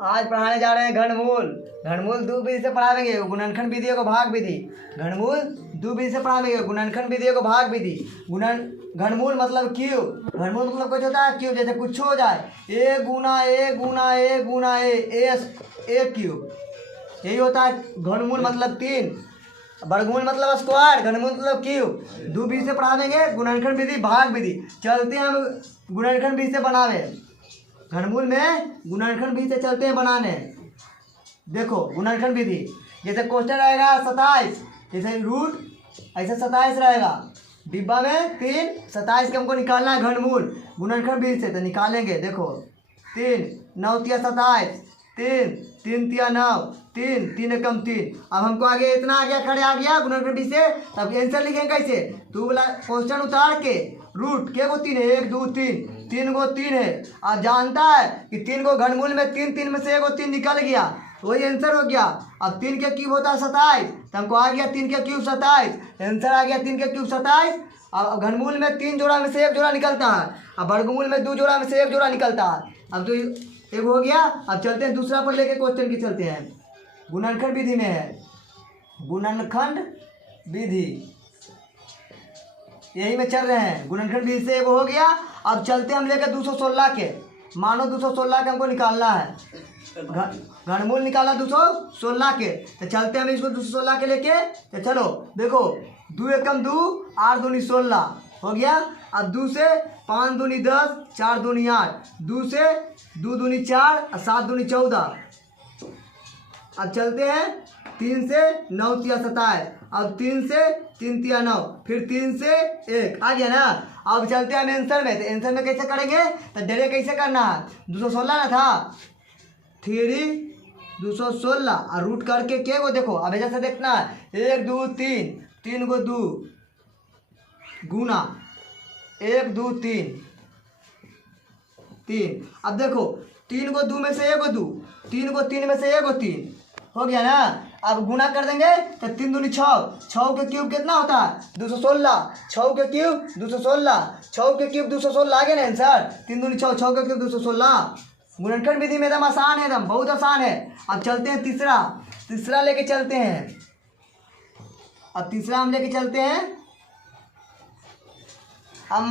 आज पढ़ाने जा रहे हैं घनमूल। घनमूल दो विधि से पढ़ाएंगे, गुणनखंड विधि को भाग विधि। घनमूल दो विधि से पढ़ाएंगे, गुणनखंड विधि को भाग विधि। घनमूल मतलब क्यूब। घनमूल मतलब कुछ होता है क्यूब, जैसे कुछ हो जाए ए गुना ए गुना ए गुना ए क्यूब, यही होता है घनमूल मतलब 3। वर्गमूल मतलब स्क्वायर, घनमूल मतलब क्यूब। दो विधि से पढ़ाएंगे, गुणनखंड विधि भाग विधि। चलते हैं हम गुणनखंड विधि से बनावे। घनमूल में गुणनखंड विधि से चलते हैं बनाने। देखो गुणनखंड विधि, जैसे क्वेश्चन रहेगा 27, जैसे रूट ऐसे 27 रहेगा, डिब्बा में 3, 27 के हमको निकालना है घनमूल गुणनखंड विधि से। तो निकालेंगे, देखो 3 9 तिया 27, 3 3 तिया 9, 3 3 एकम 3। अब हमको आगे इतना आगे खड़े आ गया गुणनखंड विधि से, तब आंसर लिखेंगे कैसे? तो बोला क्वेश्चन उतार के रूट के गो 3 है, 1 2 3, 3 गो 3 है। आप जानता है कि 3 गो घनमूल में 3 3 में से एगो 3 निकल गया, तो वही आंसर हो गया। अब 3 के क्यूब होता है 27, तो हमको आ गया 3 के क्यूब 27, आंसर आ गया 3 के क्यूब 27। अब घनमूल में 3 जोड़ा में से 1 जोड़ा निकलता है, अब वर्गमूल में 2 जोड़ा में से 1 जोड़ा निकलता है। अब तो एक हो गया। अब चलते हैं दूसरा पर लेके क्वेश्चन की चलते हैं। गुणनखंड विधि में है, गुणनखंड विधि यही में चल रहे हैं। गुणनखंड विधि से एगो हो गया। अब चलते हैं हम लेकर 216 के। मानो 216 के हमको निकालना है, घनमूल निकाला 216 के, तो चलते हैं हम इसको 216 के लेके। तो चलो देखो 2 एकम 2, 8 दूनी 16 हो गया। अब 2 से 5 दूनी 10, 4 दूनी 8, 2 से 2 दूनी 4, 7 दूनी 14। अब चलते हैं 3 से 9 तिया 27, अब 3 से 3 तिया 9, फिर 3 से 1 आ गया ना। अब चलते हैं हम आंसर में। तो आंसर में कैसे करेंगे? तो डायरेक्ट कैसे करना है? 216 ना था, 3 216 और रूट करके के गो देखो। अब जैसे देखना है 1 2 3, 3 गो 2 गुना 1 2 3 3। अब देखो 3 गो 2 में से एगो 2, 3 गो 3 में से एगो 3 हो गया ना। अब गुना कर देंगे तो 3 दूनी 6, 6 के क्यूब कितना होता है? 216, 6 के क्यूब 216, 6 के क्यूब 216 आ गया ना आंसर। 3 दूनी 6, 6 के क्यूब 216। गुणनखंड विधि में एकदम आसान है, एकदम बहुत आसान है। अब चलते हैं तीसरा लेके चलते हैं। अब तीसरा हम लेके चलते हैं। अब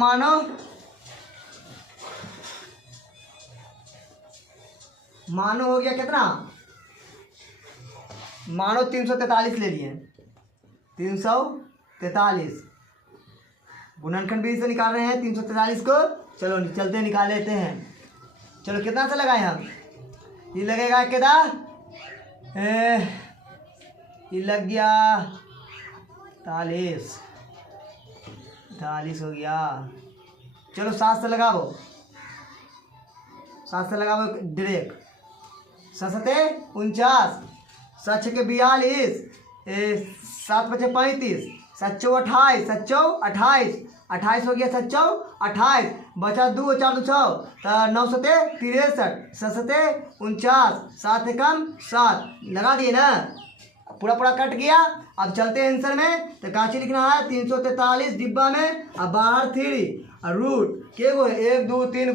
मानो हो गया कितना? मानो 343 ले लिए, 343 गुणनखंड विधि से निकाल रहे हैं 343 को। चलो चलते निकाल लेते हैं। चलो कितना से लगाए हम? ये लगेगा कितना? ये लग गया 40 हो गया। चलो 7 से लगाओ, 7 से लगाओ डायरेक्ट। 7 49, 7 के 42, 7 5 35, 7 28, 7 28 हो गया। 7 28 बचा 2 4 2 6, तो 9 7 63, 7 49, 7 एकम 7 लगा दिए ना, पूरा कट गया। अब चलते हैं आंसर में। तो काची लिखना है 343 डिब्बा में, अब बाहर 3 और रूट के गो 1 2 3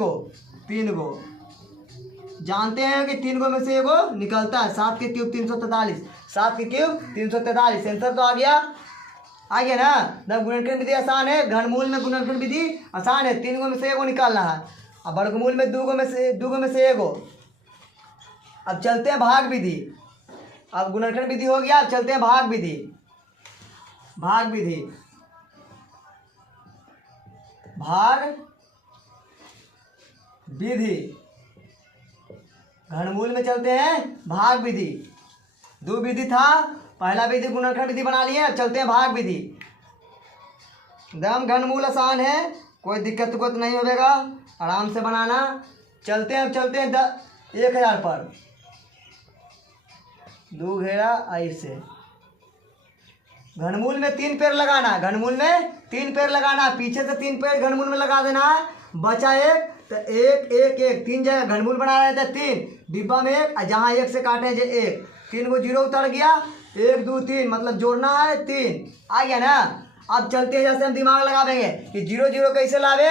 गो जानते हैं कि 3 गो में से एगो निकलता है। 7 के क्यूब 343, 7 के क्यूब 343, आंसर तो आ गया ना। जब गुणनखंड विधि आसान है, घनमूल में गुणनखंड विधि आसान है। 3 गो में से एगो निकालना है, अब वर्गमूल में 2 गो में से एगो। अब चलते हैं भाग विधि। अब गुणनखंड विधि हो गया, अब चलते हैं भाग विधि। भाग विधि घनमूल में चलते हैं भाग विधि। 2 विधि था, पहला विधि गुणनखंड विधि बना लिए। चलते हैं भाग विधि। एकदम घनमूल आसान है, कोई दिक्कत नहीं होगा, आराम से बनाना। चलते हैं 1000 पर 2 घेरा ऐसे। घनमूल में 3 पेड़ लगाना, घनमूल में 3 पेड़ लगाना, पीछे से 3 पेड़ घनमूल में लगा देना है। बचा 1, तो 1 1 1 3 जगह घनमूल बना रहे थे 3 डिब्बा में 1, और जहाँ 1 से काटे जो 1, 3 को 0 उतर गया, 1 2 3 मतलब जोड़ना है 3 आ गया ना। अब चलते हैं, जैसे हम दिमाग लगावेंगे कि 0 0 कैसे लावे।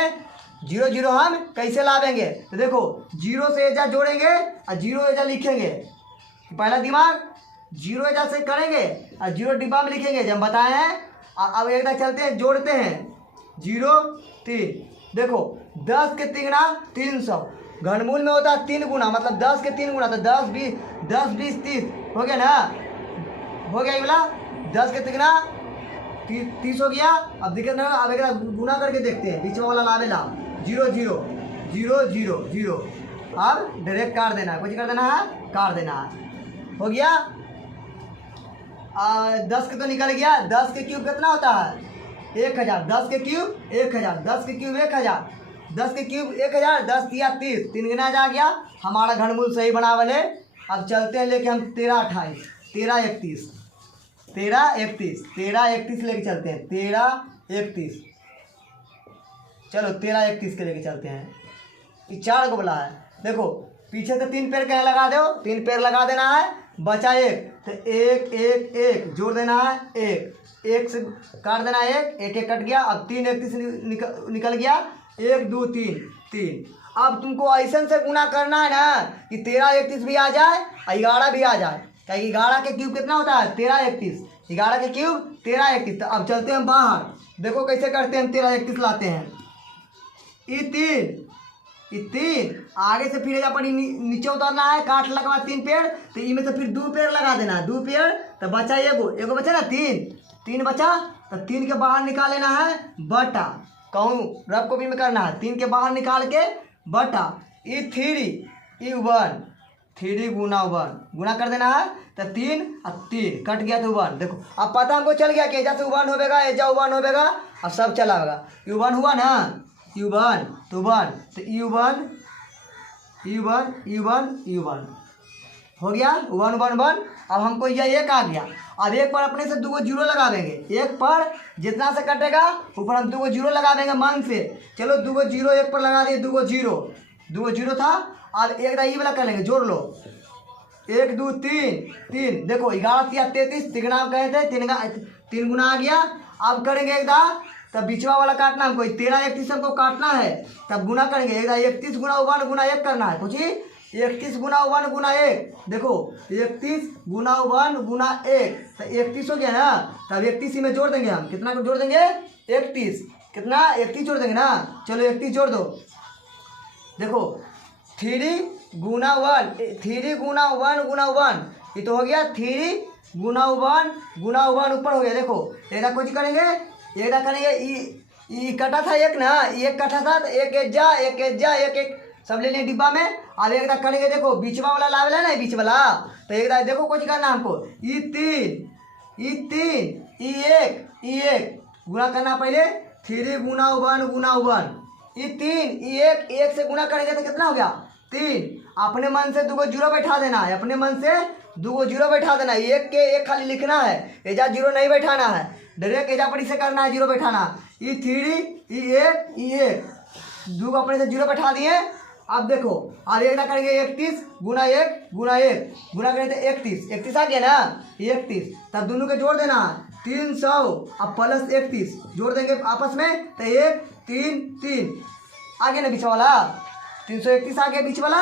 जीरो जीरो हम कैसे लावेंगे? तो देखो जीरो से एजा जोड़ेंगे और जीरो एजा लिखेंगे। पहला दिमाग जीरो एजा से करेंगे और जीरो डिब्बा में लिखेंगे जब बताए हैं। अब एक बार चलते हैं, जोड़ते हैं। 0 3, देखो 10 के 3 गुना 300। घनमूल में होता है 3 गुना, मतलब 10 के 3 गुना, तो 10 20 30 हो गया ना, हो गया ये वाला 10 के 3 गुना 30 हो गया। अब दिक्कत ना, अब एक गुना करके देखते हैं, बीच में वाला लावेला 0 0 0 0 0। अब डायरेक्ट काट देना है, कुछ कर देना है, काट देना है, हो गया। 10 के तो निकल गया। 10 के क्यूब कितना होता है? 1000। 10 के क्यूब 1000, 10 के क्यूब 1000, 10 के क्यूब 1000, 10 या 30, 3 गुना जा गया। हमारा घनमूल सही बना वाले। अब चलते हैं लेके हम 13 28 13 31 13 31 13 31 लेके चलते हैं। 13 31, चलो 13 31 के लेके चलते हैं। ये 4 को बोला है। देखो पीछे से 3 पेड़ कहीं लगा दो, 3 पेड़ लगा देना है, बचा 1, तो 1 1 1 जोड़ देना है। 1 से काट देना है, 1 1 कट गया। अब 3 31 निकल गया। 1 2 3 3। अब तुमको ऐसे से गुना करना है ना कि 13 31 भी आ जाए और 11 भी आ जाए। क्या 11 के क्यूब कितना होता है? 13 31। 11 के क्यूब 13 31। तो अब चलते हैं बाहर, देखो कैसे करते हैं हम। 13 31 लाते हैं। ये 3 आगे से फिर अपन नीचे उतारना है, काट लगा के बाद 3 पेड़, तो इनमें से फिर 2 पेड़ लगा देना है। 2 पेड़ तो बचा एगो बचा ना, 3 बचा, तो 3 के बाहर निकाल लेना है बटा। कहूँ रब को भी में करना है, 3 के बाहर निकाल के बटा। ये 1 3 गुना 1 गुना कर देना है, तो 3 और 3 कट गया तो 1। देखो अब पता हमको चल गया कि एजा से 1 होगा, एजा 1 होगा। अब सब चला होगा। U1 हुआ ना, U1 तो 1, तो U1 हो गया 1 1 1। अब हमको यह 1 आ गया। अब 1 पर अपने से 2 जीरो लगा देंगे। 1 पर जितना से कटेगा ऊपर हम 2 जीरो लगा देंगे मन से। चलो 2 जीरो 1 पर लगा दिए, 2 जीरो था। अब एक ये वाला कर लेंगे, जोड़ लो। 1 2 3 देखो 11 या 33, 3 गुना कहे थे, 3 गुना आ गया। अब करेंगे एक दा, तब बीचवा वाला काटना हमको। 13 31 हमको काटना है, तब गुना करेंगे। एक 31 गुना 1 गुना 1 करना है। कुछ 31 गुना 1 गुना 1, देखो 31 गुना 1 गुना 1, तो 31 हो गया ना। तब 31 में जोड़ देंगे हम। कितना को जोड़ देंगे? 31। कितना? 31 जोड़ देंगे ना। चलो 31 जोड़ दो। देखो 3 गुना 1 गुना 1, ये तो हो गया 3 गुना 1 गुना 1 ऊपर हो गया। देखो एक कुछ करेंगे, एक करेंगे। ये कटा था 1 ना, 1 कटा था, तो 1 1 सब ले लें डिब्बा में। अब एक करेंगे, देखो बीचवा वाला लावेला है ना, बीच वाला, तो एक देखो कुछ करना हमको। ये 3 ये 1 गुना करना पहले। 3 गुना 1 गुना 1, ये 3 1 से गुना करेंगे तो कितना हो गया? 3। अपने मन से 2 जीरो बैठा देना है, अपने मन से 2 जीरो बैठा देना है। 1 के 1 खाली लिखना है, एजा जीरो नहीं बैठाना है, डायरेक्ट एजा पर इसे करना है, जीरो बैठाना। ये 3 ये 1 2 अपने से जीरो बैठा दिए। अब देखो और एक ना करेंगे 31 गुना 1 गुना 1 गुना करेंगे तो 31 आ गया ना, 31। तब दोनों के जोड़ देना 300, अब प्लस 31 जोड़ देंगे आपस में, तो 1 3 3 आ गया ना बीच वाला। 331 आ गया बीच वाला,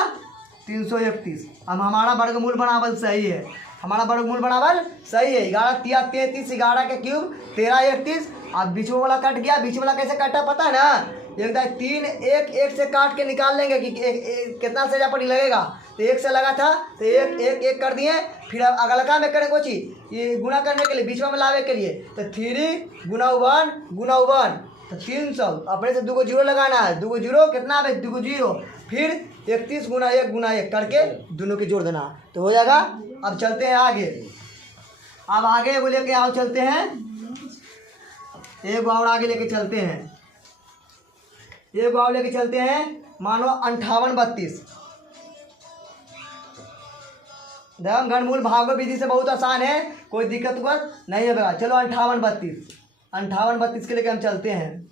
331। अब हमारा वर्गमूल बनावल सही है, हमारा वर्गमूल बनावल सही है। 11 3 33, 11 के क्यूब 13 31। अब बीच वाला कट गया। बीच वाला कैसे काटा पता है ना? एक 3 1 1 से काट के निकाल लेंगे कि कितना से पर लगेगा। तो 1 से लगा था, तो 1 1 1 कर दिए। फिर अब अगलका में करेंगे कोची, ये गुना करने के लिए, बीच में लावे के लिए, तो 3 गुना 1 गुना 1, तो 300। अपने से 2 जीरो लगाना है, 2 जीरो कितना है? 2 जीरो। फिर 31 गुना 1 गुना 1 करके दोनों के जोड़ देना, तो हो जाएगा। अब चलते हैं आगे। अब आगे बोले के आओ चलते हैं, एक और आगे लेके चलते हैं, एक और लेके चलते हैं। मानो 58 32। देखो घनमूल भागो विधि से बहुत आसान है, कोई दिक्कत नहीं है। चलो 58 32 के लेके हम चलते हैं।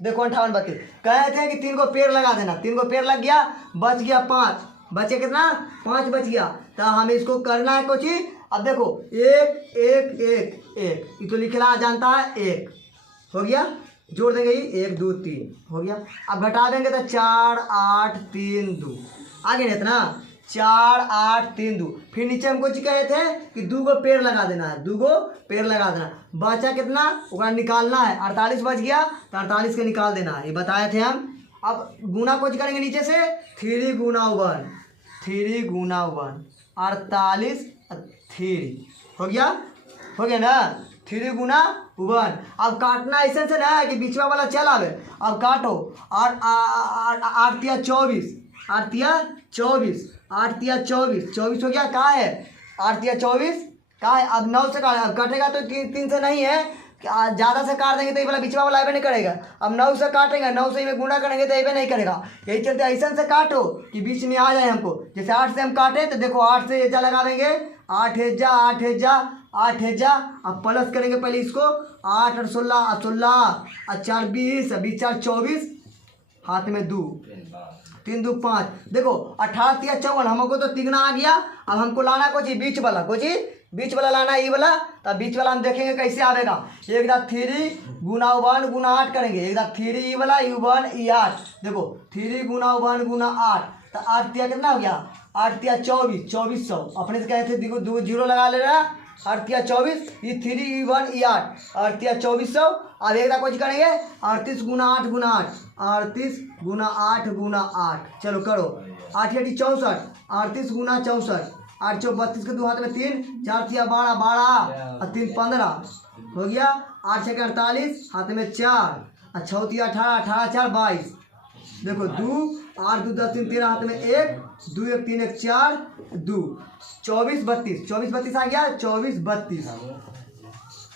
देखो 58 32 कहते हैं कि 3 को पेड़ लगा देना। 3 को पेड़ लग गया, बच गया 5, बचे कितना? 5 बच गया। तो हमें इसको करना है कुछ। अब देखो 1 1 1 1, ये तो लिखना जानता है 1 हो गया। जोड़ देंगे ये 1 2 3 हो गया। अब घटा देंगे तो 4 8 3 2 आगे नहीं इतना 4 8 3 2। फिर नीचे हमको कहे थे कि 2 को पेड़ लगा देना है, 2 को पेड़ लगा देना। बचा कितना वो निकालना है, 48 बच गया तो 48 के निकाल देना है, ये बताए थे हम। अब गुना कुछ करेंगे नीचे से 3 गुना 1 3 गुना 1 48 3 हो गया ना 3 गुना 1। अब काटना ऐसे से ना कि बीचवा वाला चल आवे। अब काटो 8 तिया 24 8 तिया 24 8 तिया 24 24 हो गया। कहाँ है 8 तिया 24 कहाँ है। अब 9 से कटेगा तो 3 से नहीं है, ज़्यादा से काट देंगे तो ये वाला बीचवा वाला आवे नहीं करेगा। अब 9 से काटेंगे 9 से में गुना करेंगे तो ये नहीं करेगा। यही चलते ऐसा से काटो कि बीच में आ जाए हमको। जैसे 8 से हम काटे तो देखो 8 से एजा लगा देंगे 8 हेजा 8 हेजा 8 हेजा। अब प्लस करेंगे पहले इसको 8 और 16 16 4 20 20 4 24 हाथ में 2 3 2 5। देखो 18 तिया 54 हमको तो तिगना आ गया। अब हमको लाना कुछ बीच वाला बीच वाला लाना है ये वाला। तब बीच वाला हम देखेंगे कैसे आवेगा। एक दाँत 3 गुना 1 गुना 8 करेंगे। एक दाँत 3 ये वाला ये 1 ये 8। देखो 3 गुना 1 गुना 8 तो 8 तिया कितना हो गया 8 तिया 24 2400। अपने से कहे थे देखो 2 जीरो लगा ले रहा 8 तिया 24 ये 3 ये 1 ये 8 8 तिया 2400। अब एक दाँत कुछ करेंगे 38 गुना 8 गुना 8 38 गुना 8 गुना 8। चलो करो 8 या 64 38 गुना 64 8 चौ 32 के 2 हाथ में 3 4 तिया 12 12 और 3 15 हो गया। 8 छः 48 हाथ में 4 और 6 तिया 18 18 4 22। देखो 2 8 2 10 3 13 हाथ में 1 2 1 3 1 4 2 24 32 24 32 आ गया 24 32।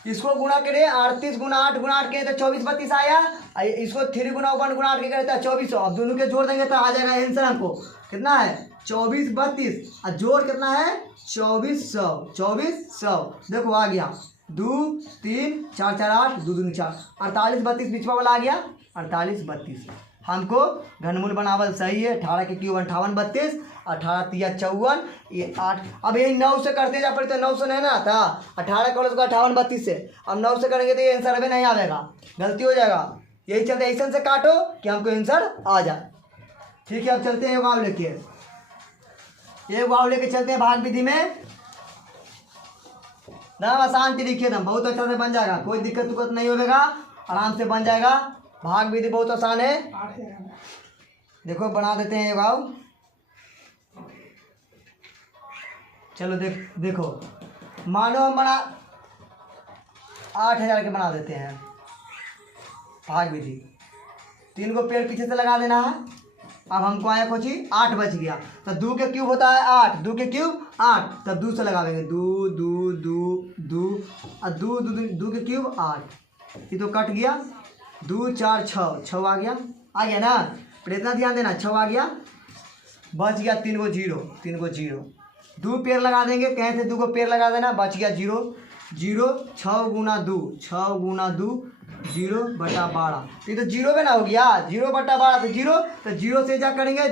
इसको गुणा करें 38 गुना 8 गुना 8 के तो 24 32 आया। इसको 3 गुना 1 गुना 8 के करता है 2400। अब दोनों के जोड़ देंगे तो आ जाएगा आंसर हमको कितना है 24 32 और जोड़ कितना है 2400। देखो आ गया 2 3 4 4 8 2 2 4 48 32 बीचवा वाला आ गया 48 32। हमको घनमूल बनावल सही है। 18 के क्यूब 58 32 18 तिया 54 ये 8। अब यही 9 से करते जा पड़े तो 9 से नहीं ना था 18 का 58 32 से। अब 9 से करेंगे तो ये आंसर अभी नहीं आएगा, गलती हो जाएगा। यही चलते ऐसा से काटो कि हमको आंसर आ जाए। ठीक है अब चलते हैं वाव लेके चलते हैं भाग विधि में। नाम आसान तरीके दम बहुत अच्छा से बन जाएगा, कोई दिक्कत उक्कत नहीं होगा, आराम से बन जाएगा। भाग विधि बहुत आसान है। देखो बना देते हैं वाव। चलो देखो मानो हम बना 8000 के बना देते हैं भाग विधि। 3 को पेड़ पीछे से लगा देना है। अब हमको आया कुछ 8 बच गया तो 2 के क्यूब होता है 8 2 के क्यूब 8 तब 2 से लगा देंगे 2 2 2 2 और 2 2 2 के क्यूब 8। ये तो कट गया 2 4 6 आ गया ना। पर इतना ध्यान देना 6 आ गया। बच गया 3 को 0 2 पेड़ लगा देंगे, कहे थे 2 को पेड़ लगा देना, बच गया 0 0 6 गुना 2 0 बटा 12। ये तो 0 में ना हो गया 0 बटा 12 तो 0 तो 0 से जा करेंगे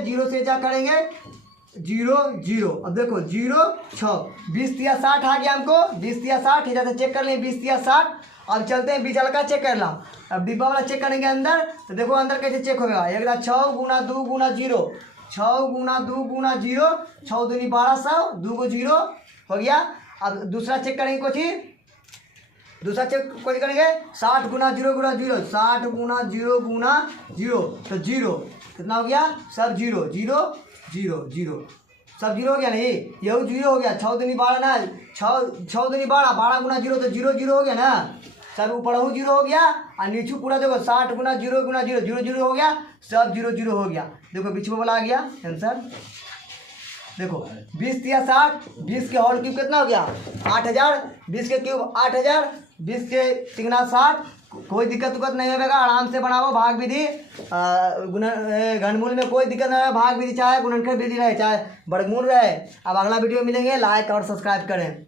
0 0। अब देखो 0 6 20 तिया 60 आ गया हमको 20 तिया 60 इधर से चेक कर लें 20 तिया 60। अब चलते हैं बीच वाला का चेक कर ला। अब डिब्बा वाला चेक करेंगे अंदर तो देखो अंदर कैसे चेक होगा। एक 6 गुना 2 गुना 0 6 गुना 2 गुना 0 6 दूनी 1200 2 को 0 हो गया। अब दूसरा चेक करेंगे दूसरा चेक कोई करेंगे 60 गुना 0 गुना 0 60 गुना 0 गुना 0 तो 0 कितना हो गया सब 0 0 0 0 सब 0 हो गया नहीं यही 0 हो गया। 6 दूनी 12 ना 6 दूनी 12 12 गुना 0 तो 0 0 हो गया ना। सब ऊपर 0 हो गया और नीचे पूरा देखो 60 गुना 0 गुना 0 0 0 हो गया सब 0 0 हो गया। देखो बीच में वाला आ गया आंसर। देखो 20 तिया 60 20 के होल क्यूब कितना हो गया 8000 20 के क्यूब 8000 20 के तिगना 60। कोई दिक्कत उक्कत नहीं होगा, आराम से बनाओ भाग विधि। घनमूल में कोई दिक्कत नहीं है। भाग विधि चाहे गुणनखंड विधि रहे चाहे वर्गमूल रहे। अब अगला वीडियो मिलेंगे, लाइक और सब्सक्राइब करें।